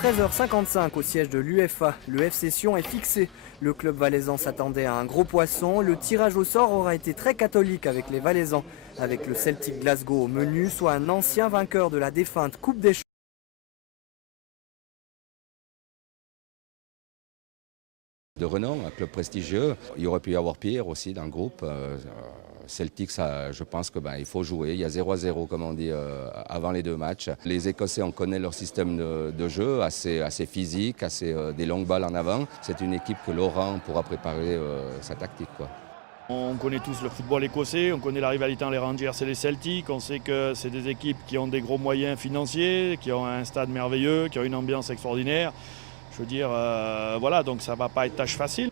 13h55 au siège de l'UEFA, le FC Sion est fixé. Le club valaisan s'attendait à un gros poisson. Le tirage au sort aura été très catholique avec les Valaisans, avec le Celtic Glasgow au menu, soit un ancien vainqueur de la défunte Coupe des Champions. De renom, un club prestigieux. Il aurait pu y avoir pire aussi dans le groupe. Celtic, ça, je pense qu'il faut jouer. Il y a 0-0, comme on dit, avant les deux matchs. Les Écossais, on connaît leur système de jeu, assez physique, des longues balles en avant. C'est une équipe que Laurent pourra préparer sa tactique, quoi. On connaît tous le football écossais, on connaît la rivalité entre les Rangers et les Celtics. On sait que c'est des équipes qui ont des gros moyens financiers, qui ont un stade merveilleux, qui ont une ambiance extraordinaire. Je veux dire, voilà, donc ça ne va pas être tâche facile.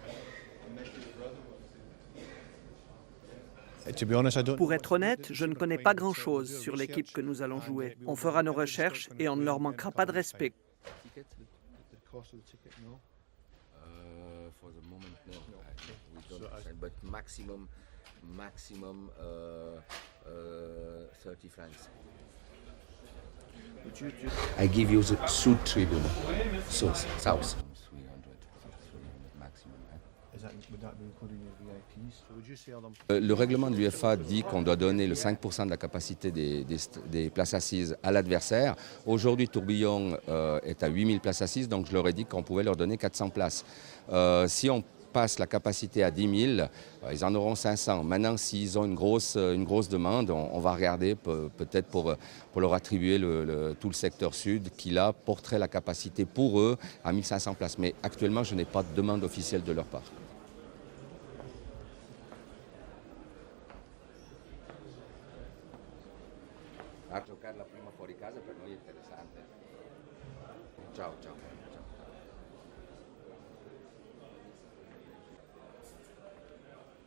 Pour être honnête, je ne connais pas grand-chose sur l'équipe que nous allons jouer. On fera nos recherches et on ne leur manquera pas de respect. Maximum 30 francs. I give you the Sud Tribune, so south. Le règlement de l'UEFA dit qu'on doit donner le 5% de la capacité des places assises à l'adversaire. Aujourd'hui, Tourbillon est à 8000 places assises, donc je leur ai dit qu'on pouvait leur donner 400 places. Si on passe la capacité à 10 000, ils en auront 500. Maintenant, s'ils ont une grosse demande, on va regarder peut-être pour leur attribuer tout le secteur sud qui, là, porterait la capacité pour eux à 1500 places. Mais actuellement, je n'ai pas de demande officielle de leur part. A giocarla prima fuori casa per noi è interessante. Ciao, ciao.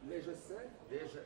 Mais je sais déjà.